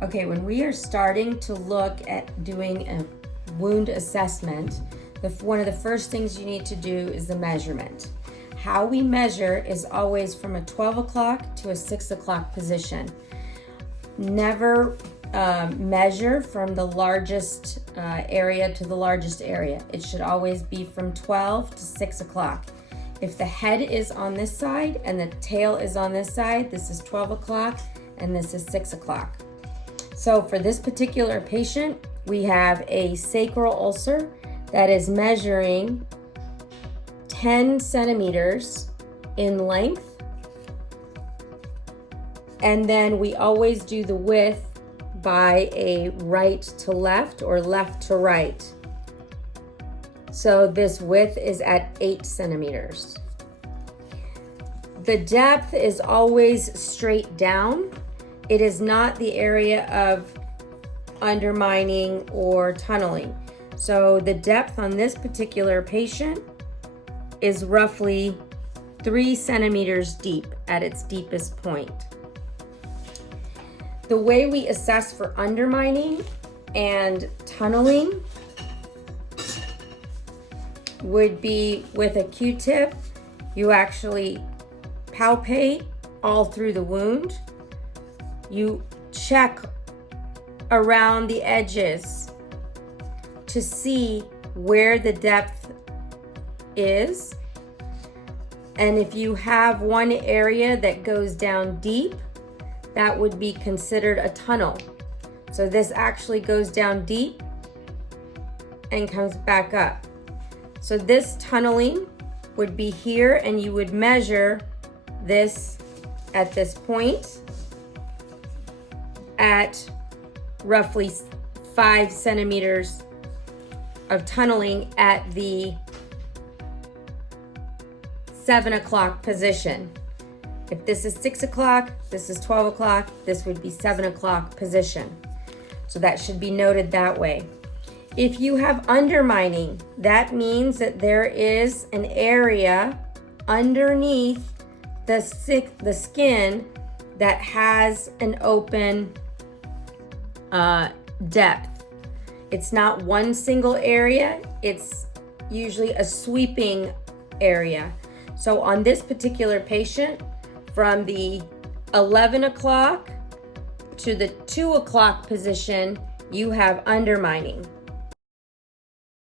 Okay, when we are starting to look at doing a wound assessment, one of the first things you need to do is the measurement. How we measure is always from a 12 o'clock to a 6 o'clock position. Never measure from the largest area to the largest area. It should always be from 12 to 6 o'clock. If the head is on this side and the tail is on this side, this is 12 o'clock and this is 6 o'clock. So for this particular patient, we have a sacral ulcer that is measuring 10 centimeters in length. And then we always do the width by a right to left or left to right. So this width is at 8 centimeters. The depth is always straight down. It is not the area of undermining or tunneling. So the depth on this particular patient is roughly 3 centimeters deep at its deepest point. The way we assess for undermining and tunneling would be with a Q-tip. You actually palpate all through the wound. You check around the edges to see where the depth is. And if you have one area that goes down deep, that would be considered a tunnel. So this actually goes down deep and comes back up. So this tunneling would be here, and you would measure this at this point at roughly 5 centimeters of tunneling at the 7 o'clock position. If this is 6 o'clock, this is 12 o'clock, this would be 7 o'clock position. So that should be noted that way. If you have undermining, that means that there is an area underneath the skin that has an open depth. It's not one single area, it's usually a sweeping area. So on this particular patient, from the 11 o'clock to the 2 o'clock position, you have undermining.